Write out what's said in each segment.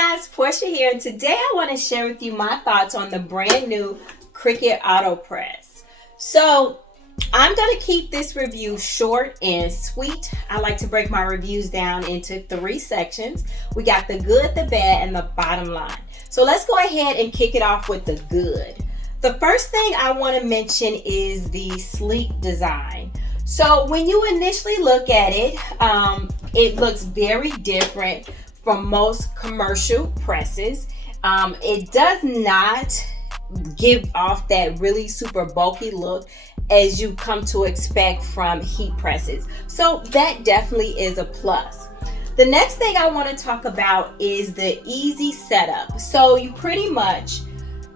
guys, Portia here, and today I want to share with you my thoughts on the brand new Cricut Autopress. So I'm going to keep this review short and sweet. I like to break my reviews down into 3 sections. We got the good, the bad, and the bottom line. So let's go ahead and kick it off with the good. The first thing I want to mention is the sleek design. So when you initially look at it, it looks very different from most commercial presses. It does not give off that really super bulky look as you come to expect from heat presses. So that definitely is a plus. The next thing I want to talk about is the easy setup. So you pretty much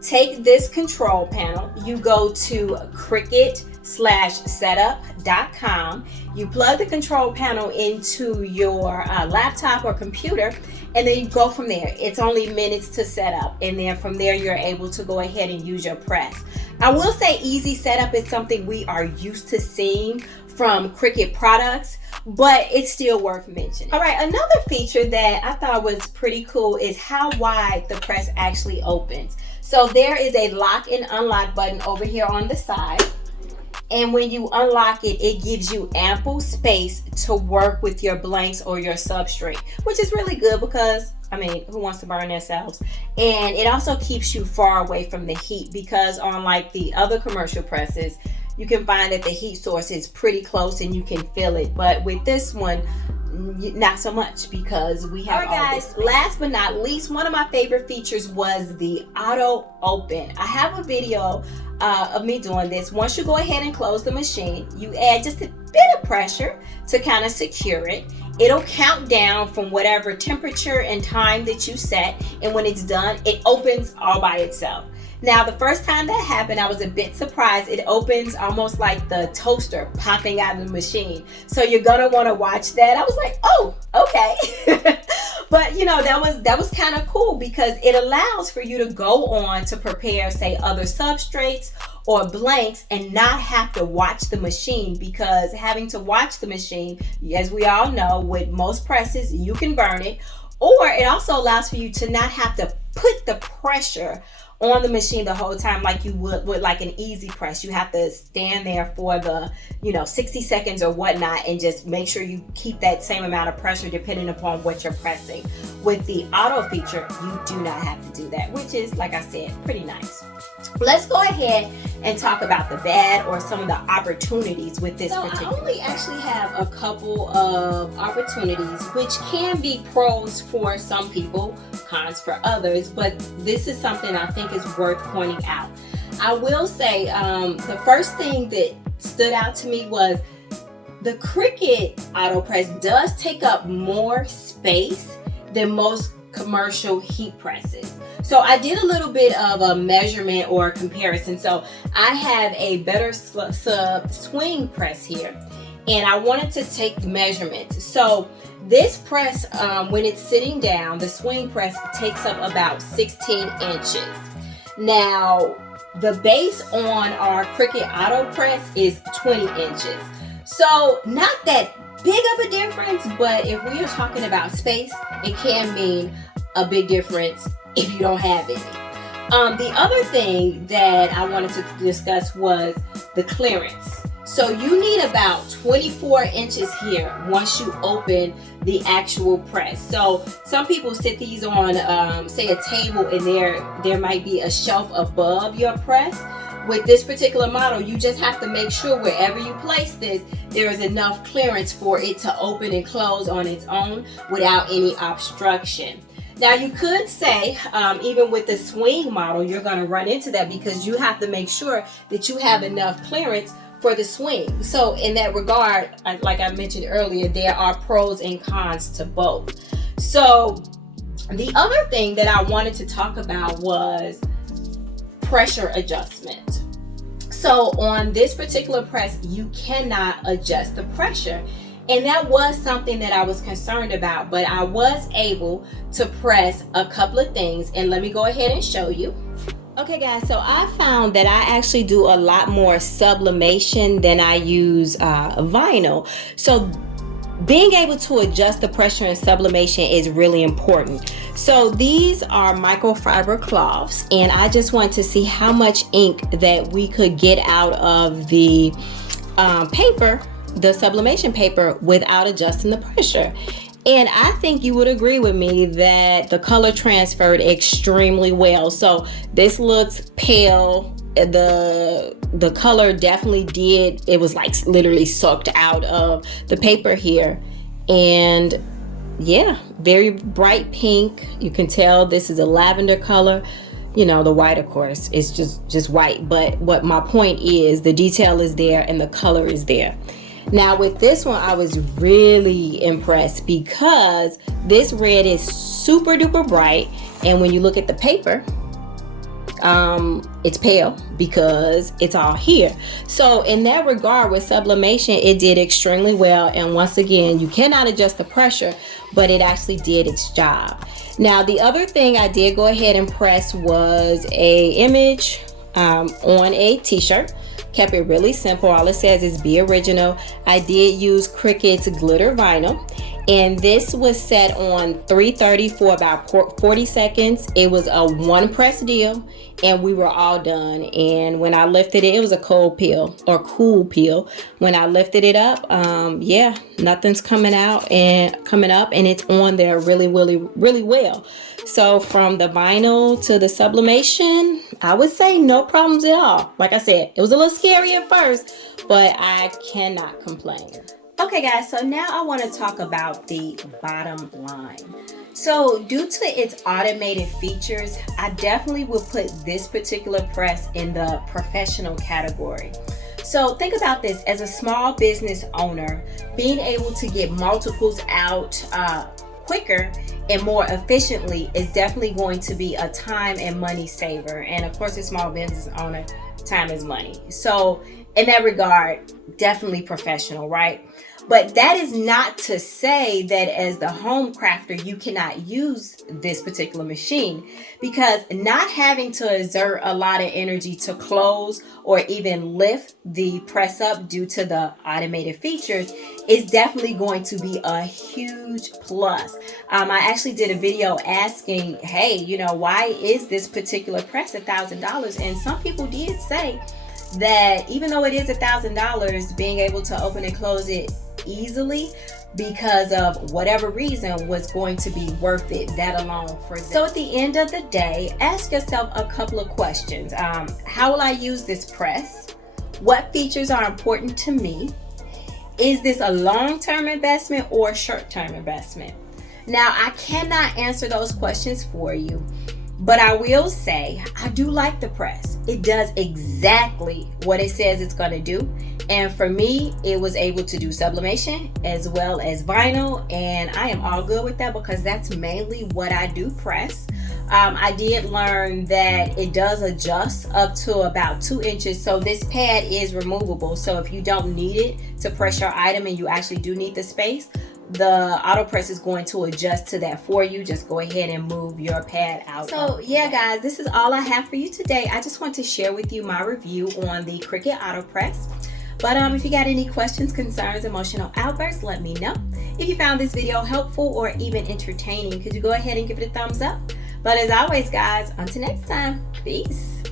take this control panel, you go to Cricut/setup.com, you plug the control panel into your laptop or computer, and then you go from there. It's only minutes to set up, and then from there you're able to go ahead and use your press. I will say easy setup is something we are used to seeing from Cricut products, but it's still worth mentioning. All right, another feature that I thought was pretty cool is how wide the press actually opens. So there is a lock and unlock button over here on the side. And when you unlock it, it gives you ample space to work with your blanks or your substrate, which is really good because, I mean, who wants to burn themselves? And it also keeps you far away from the heat because unlike the other commercial presses, you can find that the heat source is pretty close and you can feel it. But with this one, not so much because we have all right, guys, last but not least, one of my favorite features was the auto open. I have a video of me doing this. Once you go ahead and close the machine, you add just a bit of pressure to kind of secure it. It'll count down from whatever temperature and time that you set, and when it's done, it opens all by itself. Now, the first time that happened, I was a bit surprised. It opens almost like the toaster popping out of the machine. So you're gonna want to watch that. I was like, oh, okay. But you know, that was kind of cool because it allows for you to go on to prepare, say, other substrates or blanks and not have to watch the machine, because having to watch the machine, as we all know, with most presses, you can burn it. Or it also allows for you to not have to put the pressure on the machine the whole time like you would with like an easy press. You have to stand there for the 60 seconds or whatnot and just make sure you keep that same amount of pressure depending upon what you're pressing. With the auto feature, you do not have to do that, which is, like I said, pretty nice. Let's go ahead and talk about the bad or some of the opportunities with this particular. I only actually have a couple of opportunities, which can be pros for some people, cons for others, but this is something I think is worth pointing out. I will say the first thing that stood out to me was the Cricut Autopress does take up more space than most commercial heat presses. So I did a little bit of a measurement or a comparison. So I have a BetterSub swing press here, and I wanted to take the measurements. So this press, when it's sitting down, the swing press takes up about 16 inches. Now, the base on our Cricut Autopress is 20 inches. So not that big of a difference, but if we are talking about space, it can mean a big difference if you don't have any. The other thing that I wanted to discuss was the clearance. So you need about 24 inches here once you open the actual press. So some people sit these on, say, a table, and there might be a shelf above your press. With this particular model, you just have to make sure wherever you place this, there is enough clearance for it to open and close on its own without any obstruction. Now, you could say, even with the swing model, you're going to run into that because you have to make sure that you have enough clearance for the swing. So in that regard, like I mentioned earlier, there are pros and cons to both. So the other thing that I wanted to talk about was pressure adjustment. So on this particular press, you cannot adjust the pressure. And that was something that I was concerned about, but I was able to press a couple of things, and let me go ahead and show you. Okay guys, so I found that I actually do a lot more sublimation than I use vinyl. So being able to adjust the pressure in sublimation is really important. So these are microfiber cloths, and I just want to see how much ink that we could get out of the paper, the sublimation paper, without adjusting the pressure. And I think you would agree with me that the color transferred extremely well. So this looks pale. The color definitely did. It was like literally sucked out of the paper here. And yeah, very bright pink. You can tell this is a lavender color. You know, the white, of course, is just white. But what my point is, the detail is there and the color is there. Now with this one, I was really impressed because this red is super duper bright, and when you look at the paper, it's pale because it's all here. So in that regard, with sublimation, it did extremely well. And once again, you cannot adjust the pressure, but it actually did its job. Now the other thing I did go ahead and press was a image on a t-shirt. Kept it really simple. All it says is be original. I did use Cricut's glitter vinyl, and this was set on 330 for about 40 seconds. It was a one press deal, and we were all done. And when I lifted it, it was a cold peel or cool peel. When I lifted it up, yeah, nothing's coming up, and it's on there really well. So from the vinyl to the sublimation, I would say no problems at all. Like I said, it was a little scary at first, but I cannot complain. Okay guys, so now I want to talk about the bottom line. So due to its automated features, I definitely would put this particular press in the professional category. So think about this, as a small business owner, being able to get multiples out quicker and more efficiently is definitely going to be a time and money saver. And of course, a small business owner, time is money. So in that regard, definitely professional, right? But that is not to say that as the home crafter, you cannot use this particular machine, because not having to exert a lot of energy to close or even lift the press up due to the automated features is definitely going to be a huge plus. I actually did a video asking, hey, you know, why is this particular press $1,000? And some people did say that even though it is $1,000, being able to open and close it easily because of whatever reason was going to be worth it, that alone for them. So at the end of the day, ask yourself a couple of questions. How will I use this press? What features are important to me? Is this a long-term investment or a short-term investment? Now, I cannot answer those questions for you, but I will say I do like the press. It does exactly what it says it's going to do. And for me, it was able to do sublimation as well as vinyl. And I am all good with that because that's mainly what I do press. I did learn that it does adjust up to about 2 inches. So this pad is removable. So if you don't need it to press your item and you actually do need the space, the Autopress is going to adjust to that for you. Just go ahead and move your pad out. So yeah guys, this is all I have for you today. I just want to share with you my review on the Cricut Autopress. But if you got any questions, concerns, emotional outbursts, let me know. If you found this video helpful or even entertaining, could you go ahead and give it a thumbs up? But as always guys, until next time, peace.